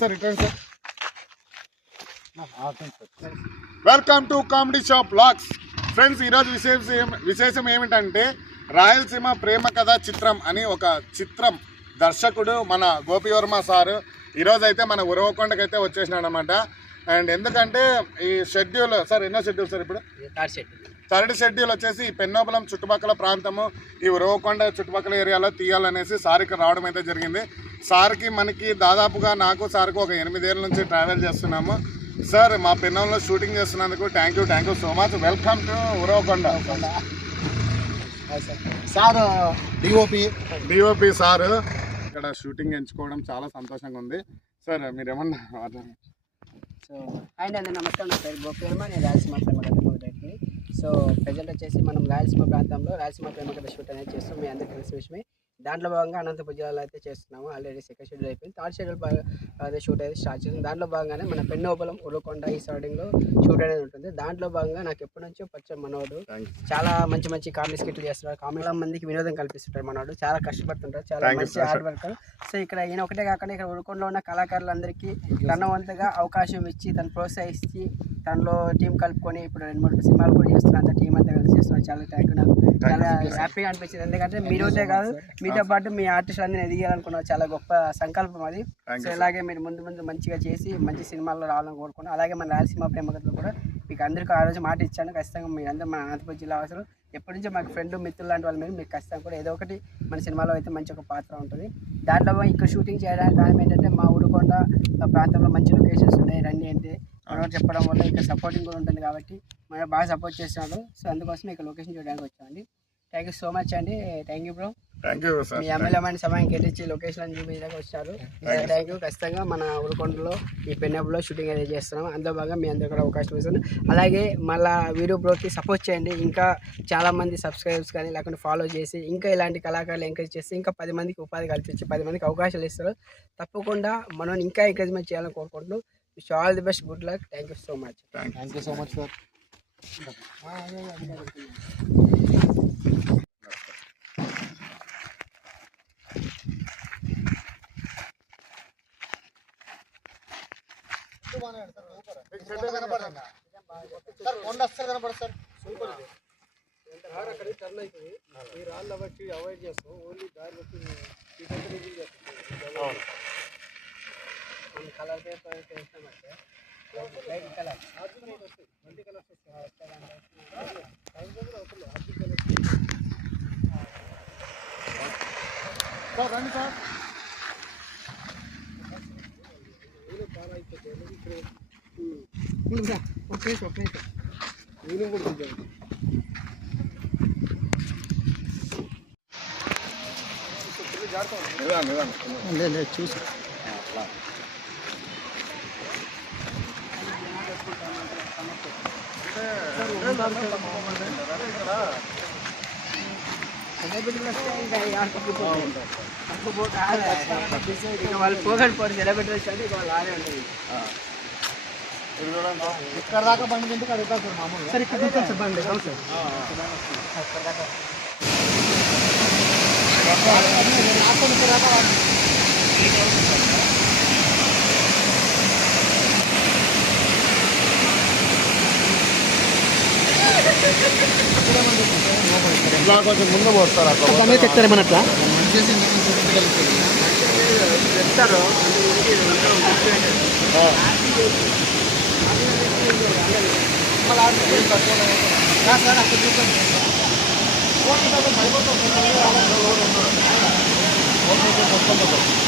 Sir return sir. Welcome to comedy shop locks friends ఈరోజు విశేషం విశేషం ఏమిటంటే రాయలసీమ ప్రేమ కథ చిత్రం అని ఒక చిత్రం దర్శకుడు మన గోపివర్మ సారు ఈరోజు అయితే మన ఉరవకొండకి అయితే వచ్చేసినాడు అనమాట అండ్ ఎందుకంటే ఈ షెడ్యూల్ సార్ ఎన్నో షెడ్యూల్ సార్ ఇప్పుడు? థర్డ్ షెడ్యూల్ వచ్చేసి ఈ పెన్నోబలం చుట్టుపక్కల ప్రాంతము ఈ ఉరవకొండ చుట్టుపక్కల ఏరియాలో తీయాలనేసి సార్కి రావడం అయితే జరిగింది. సార్కి మనకి దాదాపుగా నాకు సార్కి ఒక ఎనిమిదేళ్ళ నుంచి ట్రావెల్ చేస్తున్నాము. సార్ మా పెన్నంలో షూటింగ్ చేస్తున్నందుకు thank you thank you so much welcome to Uravakonda sir DOP DOP sir. ఇక్కడ షూటింగ్ ఎంచుకోవడం చాలా సంతోషంగా ఉంది. సార్ మీరేమన్నా. సో అండ్ అందరూ నమస్కారం నా పేరు నేను రాయలసీమ సో ప్రజెంట్ వచ్చేసి మనం రాయలసీమ ప్రాంతంలో రాయలసీమ ప్రేమ కథ షూట్ అనేది చేస్తాం. మీ అందరికీ తెలిసిన విషయమే. దాంట్లో భాగంగా అనంతపురం జిల్లాలో అయితే చేస్తున్నాము. ఆల్రెడీ సెకండ్ షెడ్యూల్ అయిపోయింది. థర్డ్ షెడ్యూల్ అదే షూట్ అయితే స్టార్ట్ చేసింది దాంట్లో భాగంగానే మన పెన్నోపలం ఉరకొండ ఈ సరౌండింగ్లో షూట్ అనేది ఉంటుంది. దాంట్లో భాగంగా నాకు ఎప్పటి నుంచో పచ్చ మనోడు. చాలా మంచి మంచి కామెడీ స్కిట్లు చేస్తున్నారు. కామెడీ మందికి వినోదం కల్పిస్తుంటారు మనోడు. చాలా కష్టపడుతుంటారు. చాలా మంచి. హార్డ్ వర్కర్ సో ఇక్కడ ఈయన ఒకటే కాకుండా ఇక్కడ ఉరకొండలో ఉన్న కళాకారులందరికీ తన వంతుగా అవకాశం ఇచ్చి తను ప్రోత్సహించి తనలో టీం కలుపుకొని ఇప్పుడు రెండు మూడు సినిమాలు కూడా చేస్తున్నారు. అంత టీం అంతా కలిసి చేస్తున్నారు. చాలా థ్యాంక్ యూ నాకు. చాలా హ్యాపీగా అనిపించింది. ఎందుకంటే మీరోటే కాదు మీతో పాటు మీ ఆర్టిస్ట్ అందరినీ ఎదిగాలనుకున్న చాలా గొప్ప సంకల్పం అది. సో. ఇలాగే మీరు ముందు ముందు మంచిగా చేసి మంచి సినిమాల్లో రావాలని కోరుకున్నాను అలాగే మన రాయలసీమ ప్రేమ కథలు కూడా మీకు అందరికీ ఆ రోజు మాట ఇచ్చాను. ఖచ్చితంగా మీ అందరూ మన అనంతపురం జిల్లా అవసరం ఎప్పటి నుంచో మాకు ఫ్రెండ్ మిత్రులు లాంటి వాళ్ళు మీరు మీకు ఖచ్చితంగా కూడా ఏదో ఒకటి మన సినిమాలో అయితే మంచి ఒక పాత్ర ఉంటుంది. దాంట్లో ఇక్కడ షూటింగ్ చేయడానికి కారణం ఏంటంటే మా ఊరుకొండ ప్రాంతంలో మంచి లొకేషన్స్ ఉన్నాయి. రండి అంటే మనోడు చెప్పడం వల్ల ఇక్కడ సపోర్టింగ్ కూడా ఉంటుంది కాబట్టి మనం బాగా సపోర్ట్ చేస్తున్నాడు సో అందుకోసం ఇక్కడ లొకేషన్ చూడడానికి వచ్చామండి. థ్యాంక్ యూ సో మచ్ అండి. థ్యాంక్ యూ బ్రో మీ ఎమ్మెల్యేమైన సమయం కేటాయించి లొకేషన్ అని చూపించడానికి వచ్చారు. థ్యాంక్ యూ ఖచ్చితంగా మన ఊరుకొండలో ఈ పెన్నెబ్లో షూటింగ్ అనేది చేస్తున్నాం. అందులో భాగంగా మీ అందరూ కూడా అవకాశం ఇస్తున్నాను అలాగే మళ్ళా వీడియో బ్రోకి సపోర్ట్ చేయండి. ఇంకా చాలా మంది సబ్స్క్రైబర్స్ కానీ లేకుంటే ఫాలో చేసి ఇంకా ఇలాంటి కళాకారులు ఎంకరేజ్ చేసి ఇంకా పది మందికి ఉపాధి కల్పించి పది మందికి అవకాశాలు ఇస్తారు. తప్పకుండా మనం ఇంకా ఎంకరేజ్మెంట్ చేయాలని కోరుకుంటున్నాం. Wish all the best good luck thank you so much thank you so much sir sir కొండ అస్సలు కనపడదు సార్ సూపర్ ఇది అక్కడ టర్న్ అవుతుంది ఈ రాళ్ళు బట్టి అవాయిడ్ చేస్తాం ఓన్లీ దారి బట్టి కలర్ పేపర్ వేస్తామంటే లైట్ కలర్. కలర్స్ సార్ రండి సార్. ఓకే ఓకే నేను కూడా చూద్దాం నిదానం నిదానం లేదు చూసి సెలబ్రిటీలు వస్తే ఇంకా ఆడుకుంటూ ఇక వాళ్ళు పోగండి పోరు సెలబ్రిటీ వస్తే వాళ్ళు ఆడే ఉంటుంది సార్. ఇక్కడ దాకా బండి ఇంటికి అడుగుతారు సార్ ఇక్కడ కూర్చొని చెప్పండి అవును సార్ ఇట్లా కొంచెం ముందు పోస్తారు అట్లా పోస్తారు. చెప్తారేమన్నా అట్లా చెప్తారు అక్కడ చూపండి ఓకే, ఓకే,